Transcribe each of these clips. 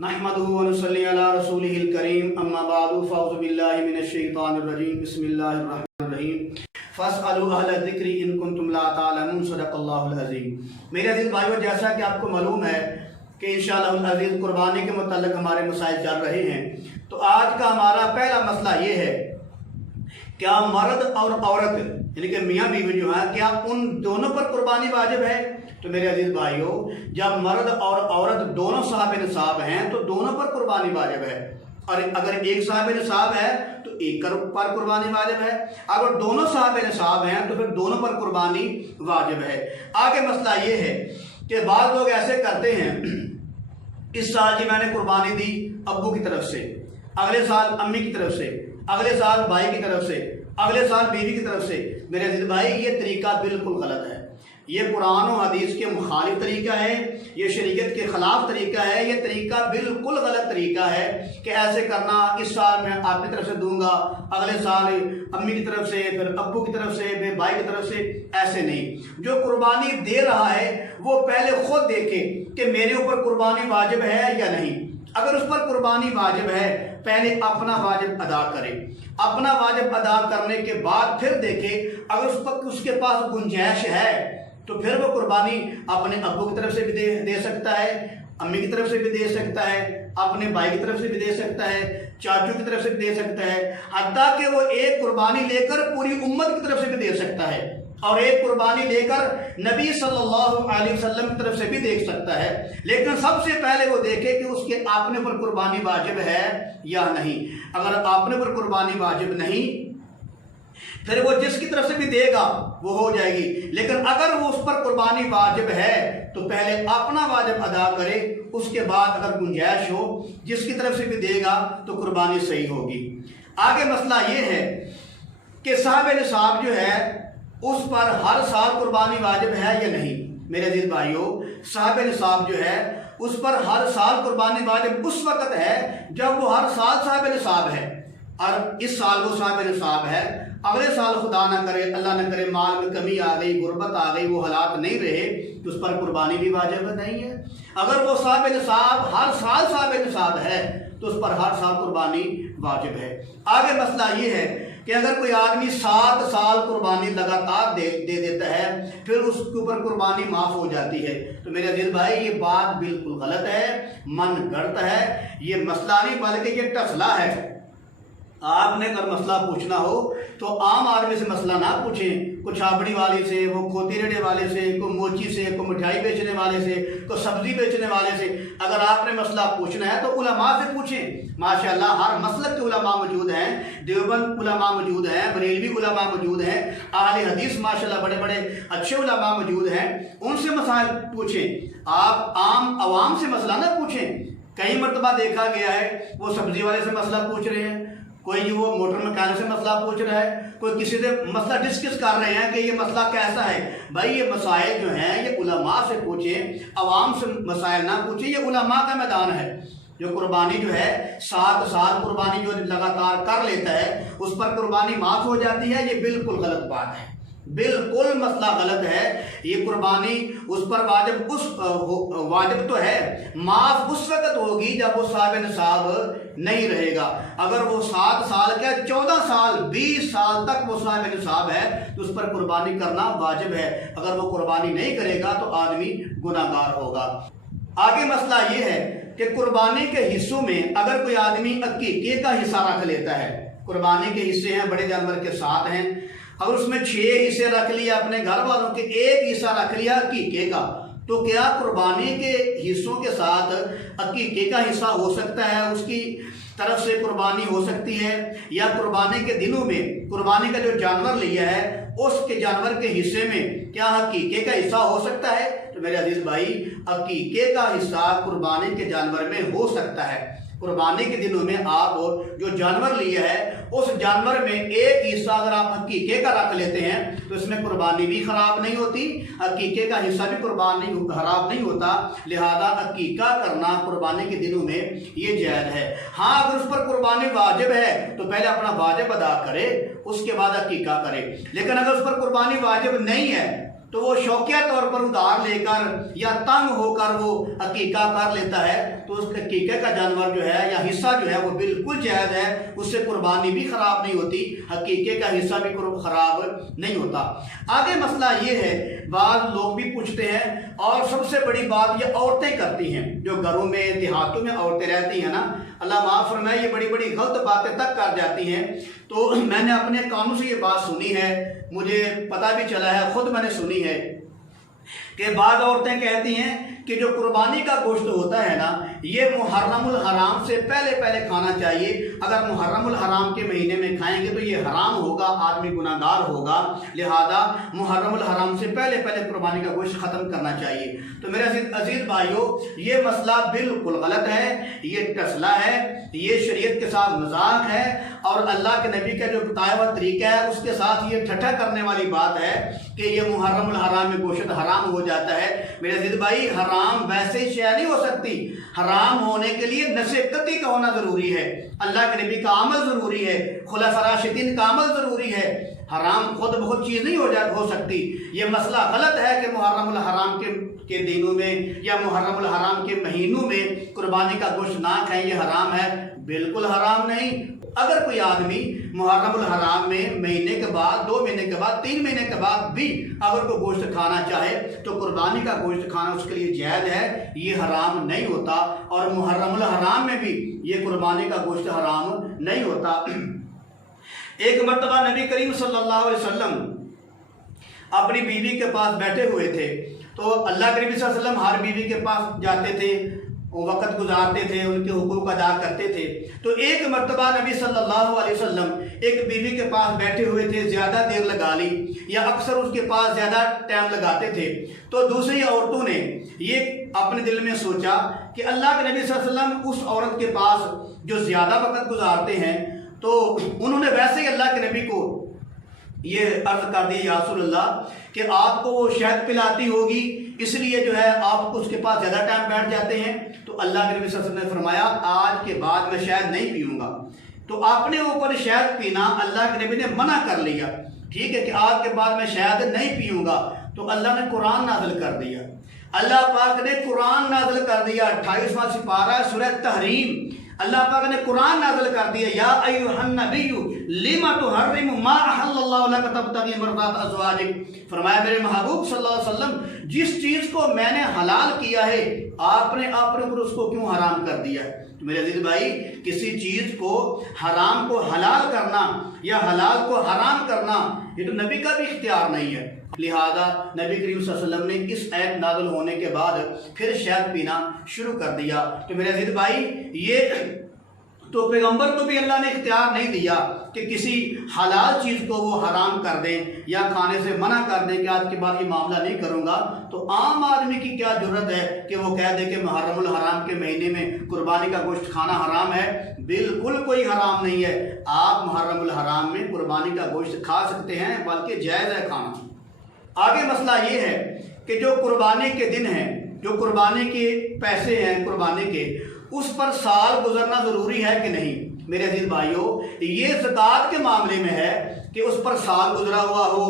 नहमदुहु व नुसल्ली अला रसूलिहिल करीम अम्मा बादु फ़अऊज़ु बिल्लाहि मिनश शैतानिर रजीम बिस्मिल्लाहिर रहमानिर रहीम फ़स्अलू अहल ज़िक्रि इन कुंतुम ला तालमून सदक़ल्लाहुल अज़ीम। मेरे अज़ीज़ भाइयों, जैसा कि आपको मालूम है कि इंशाअल्लाह अज़ीज़ कुर्बानी के मुताल्लिक़ हमारे मसाइल चल रहे हैं। तो आज का हमारा पहला मसला ये है, क्या मर्द और औरत यानी कि मियाँ बीवी जो है, क्या उन दोनों पर कुर्बानी वाजिब है? तो मेरे अजीज भाइयों, जब मर्द और औरत दोनों साहिब निसाब हैं तो दोनों पर कुर्बानी वाजिब है, और अगर एक साहिब निसाब है तो एक पर कुर्बानी वाजिब है, अगर दोनों साहिब निसाब हैं तो फिर दोनों पर कुर्बानी वाजिब है। आगे मसला ये है कि बाद लोग ऐसे करते हैं, इस साल जी मैंने कुर्बानी दी अब्बू की तरफ से, अगले साल अम्मी की तरफ से, अगले साल भाई की तरफ से, अगले साल बीवी की तरफ से। मेरे अजीज भाई, ये तरीका बिल्कुल गलत है। ये कुरान और हदीस के मुखालिफ तरीका है, ये शरीयत के खिलाफ तरीका है, ये तरीका बिल्कुल गलत तरीका है कि ऐसे करना, इस साल मैं आपकी तरफ से दूंगा, अगले साल अम्मी की तरफ से, फिर अब्बू की तरफ से, फिर भाई की तरफ से। ऐसे नहीं। जो कुर्बानी दे रहा है वो पहले खुद देखे कि मेरे ऊपर कुर्बानी वाजिब है या नहीं। अगर उस पर कुर्बानी वाजिब है, पहले अपना वाजिब अदा करे, अपना वाजिब अदा करने के बाद फिर देखे, अगर उसके पास गुंजाइश है तो फिर वो कुर्बानी अपने अब्बू की तरफ से भी दे सकता है, अम्मी की तरफ से भी दे सकता है, अपने भाई की तरफ से भी दे सकता है, चाचू की तरफ से भी दे सकता है, हत्ता कि वो एक कुर्बानी लेकर पूरी उम्मत की तरफ से भी दे सकता है, और एक कुर्बानी लेकर नबी सल्लल्लाहु अलैहि वसल्लम की तरफ से भी देख सकता है। लेकिन सबसे पहले वो देखे कि उसके आपने पर कुर्बानी वाजिब है या नहीं। अगर आपने पर कुर्बानी वाजिब नहीं, फिर वो जिसकी तरफ से भी देगा वो हो जाएगी। लेकिन अगर वो उस पर कुर्बानी वाजिब है तो पहले अपना वाजिब अदा करे, उसके बाद अगर गुंजाइश हो जिसकी तरफ से भी देगा तो कुर्बानी सही होगी। आगे मसला ये है कि साहिब निसाब जो है उस पर हर साल कुर्बानी वाजिब है या नहीं। मेरे अजीज भाइयों, साहिब निसाब जो है उस पर हर साल कुर्बानी वाजिब उस वक्त है जब वो हर साल साहिब निसाब है, और इस साल वो साहिब निसाब है, अगले साल खुदा ना करे, अल्लाह ना करे, माल में कमी आ गई, गुर्बत आ गई, वो हालात नहीं रहे तो उस पर कुर्बानी भी वाजिब नहीं है। अगर वो साहिब निसाब हर साल साहिब निसाब है तो उस पर हर साल कुर्बानी वाजिब है। आगे मसला ये है कि अगर कोई आदमी 7 साल कुर्बानी लगातार दे देता है, फिर उसके ऊपर कुर्बानी माफ़ हो जाती है, तो मेरे अजीज भाई ये बात बिल्कुल गलत है, मन गढ़त है। ये मसला नहीं बल्कि ये टसला है। आपने अगर मसला पूछना हो तो आम आदमी से मसला ना पूछें, कोई छाबड़ी वाले से, वो खोती रेड़े वाले से, कोई मोची से, कोई मिठाई बेचने वाले से, कोई सब्जी बेचने वाले से। अगर आपने मसला पूछना है तो उलमा से पूछें। माशाअल्लाह हर मसलक के उलमा मौजूद हैं, देवबंद उलमा मौजूद हैं, बरेलवी उलमा मौजूद हैं, अहले हदीस माशाअल्लाह बड़े बड़े अच्छे उलमा मौजूद हैं, उनसे मसाइल पूछें। आप आम आवाम से मसला ना पूछें। कई मरतबा देखा गया है वो सब्जी वाले से मसला पूछ रहे हैं, कोई वो मोटर मैकेनिक से मसला पूछ रहा है, कोई किसी से मसला डिस्कस कर रहे हैं कि ये मसला कैसा है। भाई ये मसाइल जो हैं ये उलमा से पूछें, अवाम से मसाइल ना पूछें। ये उलमा का मैदान है। जो कुर्बानी जो है 7 साल कुर्बानी जो लगातार कर लेता है उस पर कुर्बानी माफ़ हो जाती है, ये बिल्कुल गलत बात है, बिल्कुल मसला गलत है। ये कुर्बानी उस पर वाजिब तो है, माफ उस वक्त होगी जब वो साहिब निसाब नहीं रहेगा। अगर वो 7 साल क्या 14 साल 20 साल तक वो साहिब निसाब है तो उस पर कुर्बानी करना वाजिब है। अगर वो कुर्बानी नहीं करेगा तो आदमी गुनाहगार होगा। आगे मसला ये है कि कुर्बानी के हिस्सों में अगर कोई आदमी अकीके का हिस्सा रख लेता है, कुर्बानी के हिस्से हैं बड़े जानवर के 7 हैं, अगर उसमें 6 हिस्से रख लिया अपने घर वालों के, 1 हिस्सा रख लिया अकीके का, तो क्या कुर्बानी के हिस्सों के साथ अकीके का हिस्सा हो सकता है, उसकी तरफ से कुर्बानी हो सकती है? या कुर्बानी के दिनों में कुर्बानी का जो जानवर लिया है उसके जानवर के हिस्से में क्या अकीके का हिस्सा हो सकता है? तो मेरे अजीज भाई, अकीके का हिस्सा कुर्बानी के जानवर में हो सकता है। कुर्बानी के दिनों में आप जो जानवर लिया है उस जानवर में 1 हिस्सा अगर आप अकीके का रख लेते हैं तो इसमें कुर्बानी भी खराब नहीं होती, अकीके का हिस्सा भी खराब नहीं होता। लिहाजा अकीका करना कुर्बानी के दिनों में ये जायज़ है। हाँ, अगर उस पर कुर्बानी वाजिब है तो पहले अपना वाजिब अदा करे, उसके बाद अकीका करे। लेकिन अगर उस पर कुर्बानी वाजिब नहीं है तो वो शौकिया तौर पर उधार लेकर या तंग होकर वो अकीका कर लेता है, तो उस अकीके का जानवर जो है या हिस्सा जो है वो बिल्कुल जायज़ है, उससे कुर्बानी भी ख़राब नहीं होती, अकीके का हिस्सा भी ख़राब नहीं होता। आगे मसला ये है, बाद लोग भी पूछते हैं, और सबसे बड़ी बात ये औरतें करती हैं, जो घरों में देहातों में औरतें रहती हैं ना, अल्लाह माफ़ फरमाए, ये बड़ी बड़ी गलत बातें तक कर जाती हैं। तो मैंने अपने कानों से ये बात सुनी है, मुझे पता भी चला है, खुद मैंने सुनी है कि बाद औरतें कहती हैं कि जो कुर्बानी का गोश्त होता है ना, ये मुहर्रमुल हराम से पहले पहले खाना चाहिए। अगर मुहर्रमुल हराम के महीने में खाएंगे तो ये हराम होगा, आदमी गुनाहगार होगा, लिहाजा मुहर्रमुल हराम से पहले पहले कुर्बानी का गोश्त ख़त्म करना चाहिए। तो मेरे अजीज भाइयों, ये मसला बिल्कुल गलत है, ये टसला है, ये शरीयत के साथ मजाक है, और अल्लाह के नबी का जो बताया हुआ तरीका है उसके साथ ये ठट्ठा करने वाली बात है कि ये मुहर्रमुल हराम में गोश्त हराम हो जाता है। मेरे अजीज भाई, हराम वैसे ही शय नहीं हो सकती, हराम होने के लिए नशे कती का होना जरूरी है, अल्लाह के नबी का अमल जरूरी है, खुलाफा राशिदीन का अमल जरूरी है। हराम खुद बहुत चीज़ नहीं हो सकती। ये मसला गलत है कि मुहर्रमुल हराम के दिनों में या मुहर्रमुल हराम के महीनों में कुर्बानी का गोश्त ना खाएं, ये हराम है, बिल्कुल हराम नहीं। अगर कोई आदमी मुहर्रमुल हराम में महीने के बाद, 2 महीने के बाद, 3 महीने के बाद भी अगर कोई गोश्त खाना चाहे तो कुर्बानी का गोश्त खाना उसके लिए जायज़ है, ये हराम नहीं होता। और मुहर्रमुल हराम में भी ये कुर्बानी का गोश्त हराम नहीं होता। एक मर्तबा नबी करीम सल्लल्लाहु अलैहि वसल्लम अपनी बीवी के पास बैठे हुए थे, तो अल्लाह के नबी सल्लल्लाहु अलैहि वसल्लम हर बीवी के पास जाते थे, वक़्त गुजारते थे, उनके हुकूक अदा करते थे। तो एक मर्तबा नबी सल्लल्लाहु अलैहि वसल्लम एक बीवी के पास बैठे हुए थे, ज़्यादा देर लगा ली या अक्सर उसके पास ज़्यादा टाइम लगाते थे। तो दूसरी औरतों ने ये अपने दिल में सोचा कि अल्लाह के नबी सल्लल्लाहु अलैहि वसल्लम उस औरत के पास जो ज़्यादा वक़्त गुजारते हैं, तो उन्होंने वैसे ही अल्लाह के नबी को ये अर्ज कर दी, या रसूल अल्लाह, कि आपको वो शहद पिलाती होगी, इसलिए जो है आप उसके पास ज़्यादा टाइम बैठ जाते हैं। तो अल्लाह के नबी सल्लल्लाहु अलैहि वसल्लम ने फरमाया, आज के बाद मैं शहद नहीं पीऊँगा। तो अपने ऊपर शहद पीना अल्लाह के नबी ने मना कर लिया, ठीक है, कि आज के बाद मैं शहद नहीं पीऊँगा। तो अल्लाह ने कुरान नाज़िल कर दिया, अल्लाह पाक ने कुरान नाज़िल कर दिया, 28वां सिपारा सूरह तहरीम, अल्लाह पाक ने कुरान नाज़िल कर दिया, या अय्युहन नबिय्यु लिमा तुहर्रिमु मा अहल्लल्लाहु लक तब्तगी मर्ज़ात अज़वाजिक। फरमाया मेरे महबूब सल्लल्लाहु अलैहि वसल्लम, जिस चीज़ को मैंने हलाल किया है आपने अपने ऊपर उसको क्यों हराम कर दिया है। तो मेरे अज़ीज़ भाई, किसी चीज़ को हराम को हलाल करना या हलाल को हराम करना ये तो नबी का भी इख्तियार नहीं है। लिहाजा नबी करीम सल्लल्लाहु अलैहि वसल्लम ने इस आयत नाज़िल होने के बाद फिर शहद पीना शुरू कर दिया। तो मेरे अज़ीज़ भाई, ये तो पैगंबर को भी अल्लाह ने इख्तियार नहीं दिया कि किसी हलाल चीज़ को वो हराम कर दें या खाने से मना कर दें कि आज के बाद ये मामला नहीं करूँगा। तो आम आदमी की क्या ज़रूरत है कि वो कह दे कि मुहर्रमुल हराम के महीने में कुर्बानी का गोश्त खाना हराम है। बिल्कुल कोई हराम नहीं है, आप मुहर्रमुल हराम में कुर्बानी का गोश्त खा सकते हैं, बल्कि जायज़ है खाना। आगे मसला ये है कि जो कुर्बानी के दिन हैं, जो कुर्बानी के पैसे हैं कुर्बानी के, उस पर साल गुजरना ज़रूरी है कि नहीं। मेरे अजीज भाइयों, ये ज़कात के मामले में है कि उस पर साल गुजरा हुआ हो,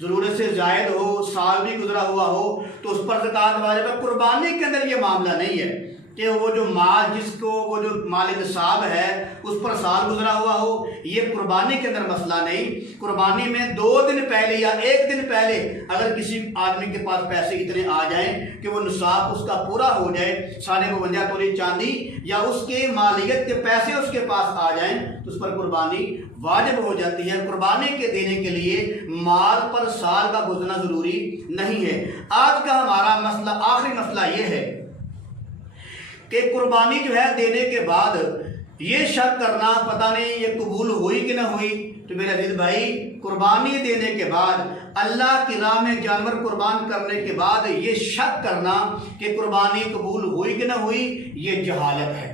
ज़रूरत से ज़ायद हो, साल भी गुजरा हुआ हो, तो उस पर ज़कात वाजिब है। कुर्बानी के अंदर ये मामला नहीं है कि वो जो माल, जिसको वो जो माल निसाब है उस पर साल गुजरा हुआ हो, ये कुर्बानी के अंदर मसला नहीं। कुर्बानी में 2 दिन पहले या 1 दिन पहले अगर किसी आदमी के पास पैसे इतने आ जाएं कि वो निसाब उसका पूरा हो जाए, 52.5 तोले चांदी या उसके मालियत के पैसे उसके पास आ जाएं, तो उस पर कुर्बानी वाजिब हो जाती है। कुर्बानी के देने के लिए माल पर साल का गुजरना ज़रूरी नहीं है। आज का हमारा मसला, आखिरी मसला ये है कि कुर्बानी जो है देने के बाद ये शक करना पता नहीं ये कबूल हुई कि ना हुई। तो मेरे अजीज भाई, कुर्बानी देने के बाद, अल्लाह की राह में जानवर कुर्बान करने के बाद ये शक करना कि कुर्बानी कबूल हुई कि ना हुई, ये जहालत है,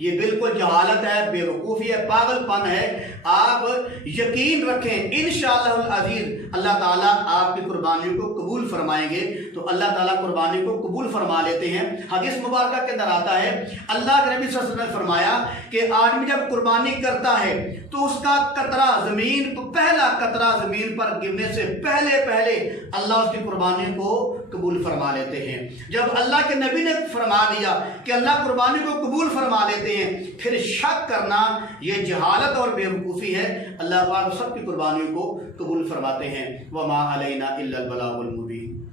ये बिल्कुल जहालत है, बेवकूफ़ी है, पागलपन है। आप यकीन रखें, इंशाअल्लाह अज़ीज़ अल्लाह ताला आपकी कुर्बानियों को कबूल फरमाएंगे। तो अल्लाह ताला कुर्बानी को कबूल फरमा लेते हैं। हदीस मुबारक के अंदर आता है, अल्लाह के नबी सल्लल्लाहु अलैहि वसल्लम ने फरमाया कि आदमी जब कुर्बानी करता है तो उसका कतरा ज़मीन, पहला कतरा ज़मीन पर गिरने से पहले पहले अल्लाह उसकी कुर्बानी को कबूल फरमा लेते हैं। जब अल्लाह के नबी ने फरमा दिया कि अल्लाह कुर्बानी को कबूल फरमा लेते हैं, फिर शक करना ये जहालत और बेवकूफ़ी है। अल्लाह पाक सबकी कुर्बानियों को कबूल फरमाते हैं। वमा अलैना इल्लल बलागुल मुबीन।